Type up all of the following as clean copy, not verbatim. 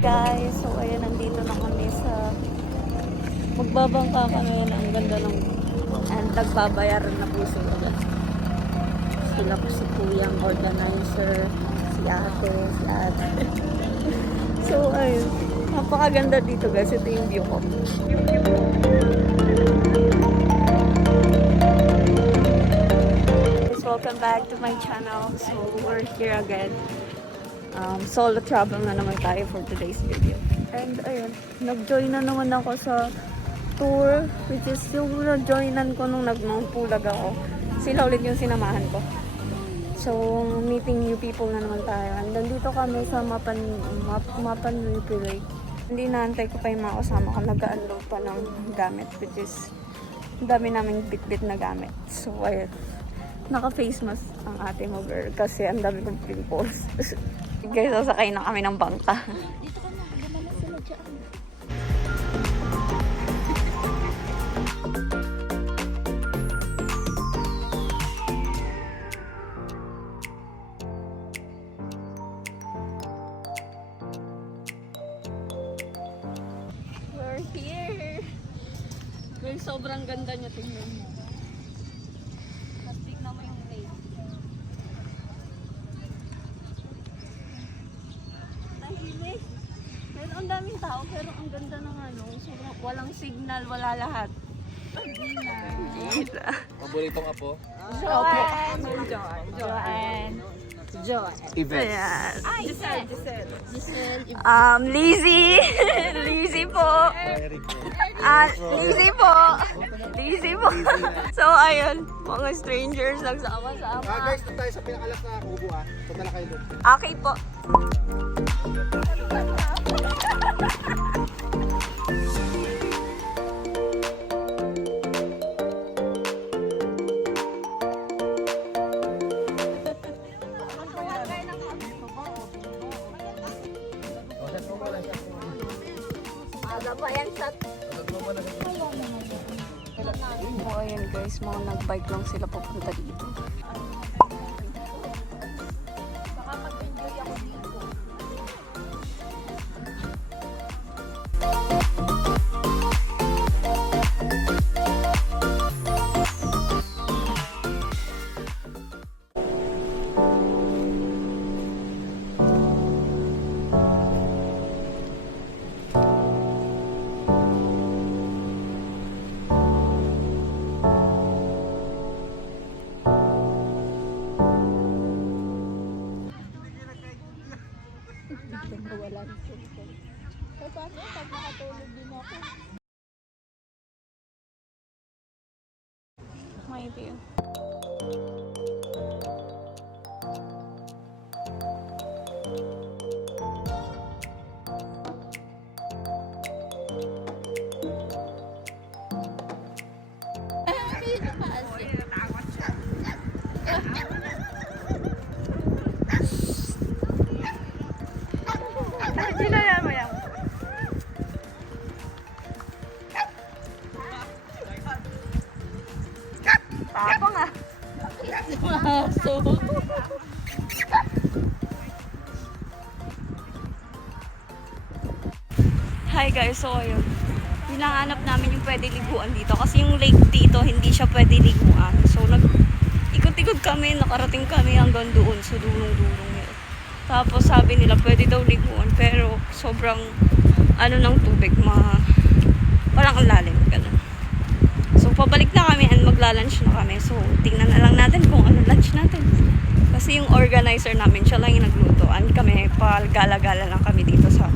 Guys, so ayan, nandito na kami sa magbabangka kami. Ang ganda ng and nagbabayaran na po sila. Sila po si kuyang organizer, si ate. So ayun, napakaganda dito guys. Ito yung view ko. Guys, welcome back to my channel. So we're here again. Solo travel na naman tayo for today's video. And ayun, nag-join na naman ako sa tour, which is yung na-joinan ko nung nagmampulag ako. Sila ulit yung sinamahan ko. So, meeting new people na naman tayo. And nandito kami sa Mapan Lake. Hindi naantay ko pa yung mga kasama ko. Nag-unload pa ng gamit, which is ang dami naming bit-bit na gamit. So, ayun. Naka-face mask ang ate mo, girl, kasi ang dami kong pimples. Guys, sasakay na kami ng bangka. Dito ka na, gumana sila dyan. We're here! Guys, sobrang ganda niya, tingnan mo. Tapos tignan mo yung lake. Tahimik. Pero ang daming tao, pero ang ganda ng ano, sobrang walang signal, wala lahat. Gina. Paboritong apo? Joanne. Yvette. Ayan. Giselle. Lizzie. Lizzie po. Eric. Lizzie po. Lizzie po. So, ayun. Mga strangers nagsama-sama. Guys, doon tayo sa pinakalas na kubo Punta na kayo doon. Okay po. Aga pa yan sa... So, ayan guys, mga nag-bike lang sila papunta dito. Wala ng cellphone. Kaya paano pag nakatulog din ako? My view. Sinala mo yan. Tapang ah. Hi guys, so ayun. Hinahanap namin yung pwede liguan dito kasi yung lake dito hindi siya pwede liguan. So ikot-ikot kami, nakarating kami hanggang doon sa dulong-dulong yun. Tapos sabi nila pwede daw liguan pero sobrang ano ng tubig, parang ang lalim, ganun. So pabalik na kami and magla-lunch na kami. So tingnan na lang natin kung ano lunch natin. Kasi yung organizer namin, siya lang yung nagluto. And kami, gala-gala lang kami dito sa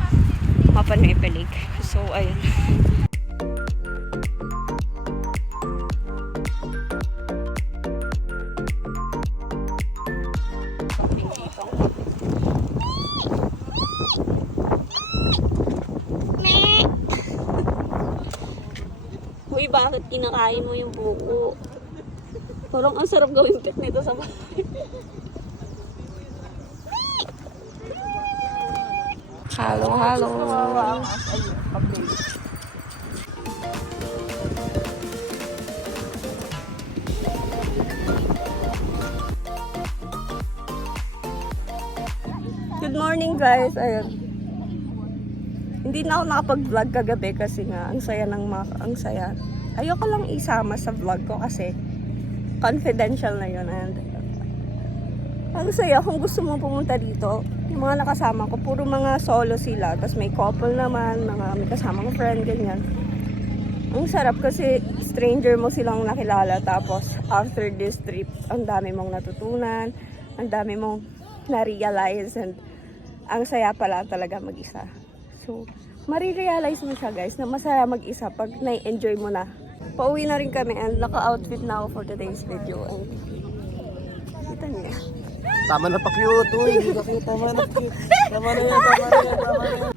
Mapan Lake. So ayun. camping dito. Uy, bakit kinakain mo yung buko? Parang ang sarap gawin pet nito sa bahay. Halo, halo. Good morning guys. Ayun. Hindi na ako nakapag-vlog kagabi kasi nga ang saya ng ang saya. Ayoko lang isama sa vlog ko kasi confidential na yun and ang saya kung gusto mo pumunta dito. Yung mga nakasama ko, puro mga solo sila. Tapos may couple naman, may kasamang friend, ganyan. Ang sarap kasi stranger mo silang nakilala. Tapos after this trip, ang dami mong natutunan, ang dami mong na-realize and ang saya pala talaga mag-isa. So, marirealize mo siya guys na masaya mag-isa pag na-enjoy mo na. Pauwi na rin kami and naka-outfit na ako for today's video. And kita niya. Tama na pa cute. Uy, hindi ka cute. Tama na cute. Tama na yan, tama na yan, tama na yan.